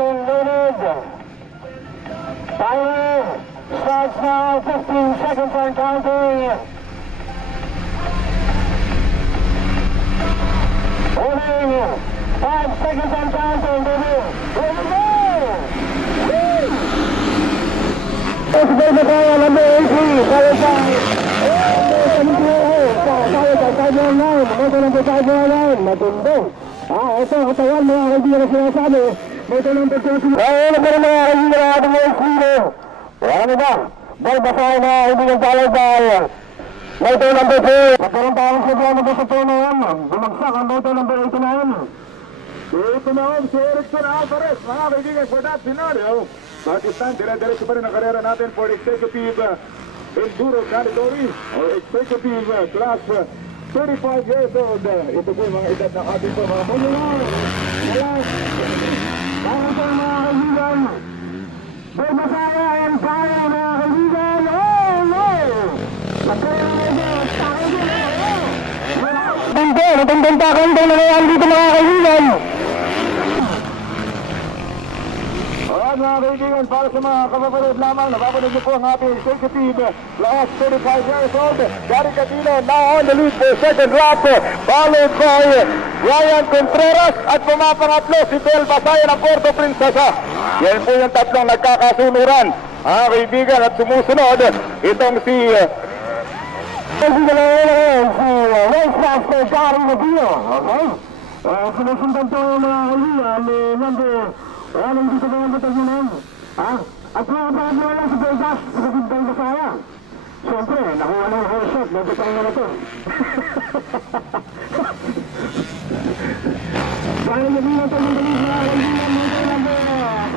Justin Leonard. Timer starts now, 15 seconds on counting. Warning, 5 seconds on counting, baby. Here we go! Woo! It's good to go, number 18, followed by Matundo. Ito, katawan mga kaibigan na sinasabi. Ito ng pagkasin. Ayun na mga kaibigan na ating mga sino. Ano ba? Balbasahin na kaibigan talay. Moto number 4. Magkaroon tayo sa drama ba sa tono yan. Bumagsak ang moto number 8 na yan. Ito na si Erickson Alvarez, mga kaibigan, for that scenario. Pakistan, dire-diretso pa rin ang karera natin for executive enduro category or executive class 35 years old. Ito po yung mga edad ng ating po mga manulang. Bakit po mga kaibigan? Balbasaya and kaya mga kaibigan. Oh no! Magkaroon na ito. Natandang takang na naman dito mga kaibigan. Alright mga kaibigan, para sa mga kapapanood lamang, napapanood niyo po ang ating executive class 35 years old. Gary Catino now on the lead for second lap, followed by Ryan Contreras at pumapangatlo si Bel Basaya ng Puerto Princesa. Yan po yung tatlong nagkakasunuran. Mga kaibigan, at sumusunod itong si Race Master Gary Catino. Okay? Sinusundan po yung mga kaibigan ni number hindi ko naman batag yun naman. At mga bakit mo lang si Vegas sa Bintang Basaya. Siyempre, nakuha ng whole shot. Nabatang na ito. Dahil hindi na ito yung dalig na kaibigan mo ito number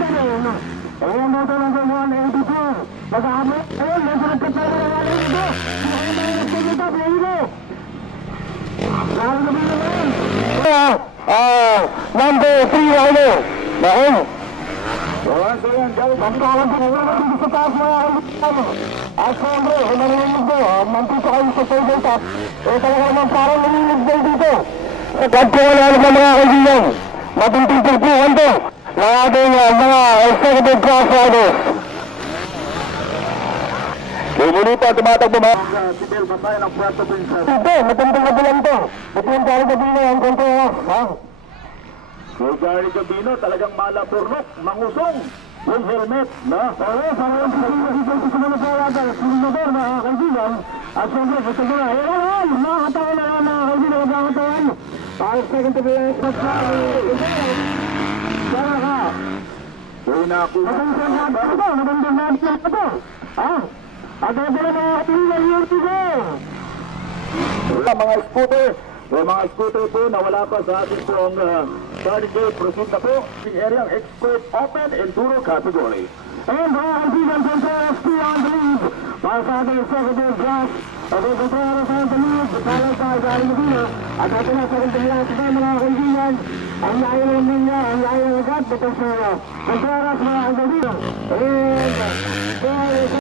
7. Ayan mo ito number 184. Mag-aamit. Ayun, nasa nagkatala na natin ito. Mga tayo nagkakita, Blaigo. Dahil na ba naman? Number 3, ano? Bakit? so yan, Gary Ang kalang pinagawa dito sa taas mga kaibigan. At siyempre, narinig ko, nandito kayo sa table top. Talaga naman parang narinig ko dito. Sa club ko wala naman mga kaibigan. Matintitipuhan to ng ating mga executive class riders. Lumuli pa, tumatagbo mga si Bel Basaya ng Puerto Princesa. Ito, matindang kabilang to. Ito yung Gary Catino ang Contreras. So Gary Catino talagang malapurnok, mangusong yung helmet na Parang dito sa mga palagal, sinumador mga kaibigan. At siyempre, gusto ko na, makakatawa na lang mga kaibigan, magkakatawan. Para second to the last but Sana ka. Magandang natin na ito. Agad-agad mga kaibigan, here to go. mga scooter. Mga scooter po na wala pa sa ating pong starting gate, proceed na po yung area expert open enduro category. And mga kaibigan, Contreras P on the lead. Para sa ating executive class, Contreras on the lead, followed by Gary Catino. At ito na sa kanilang sa mga kaibigan, ang layo ng linya, ang layo ng agad, ito si Contreras mga kaibigan. And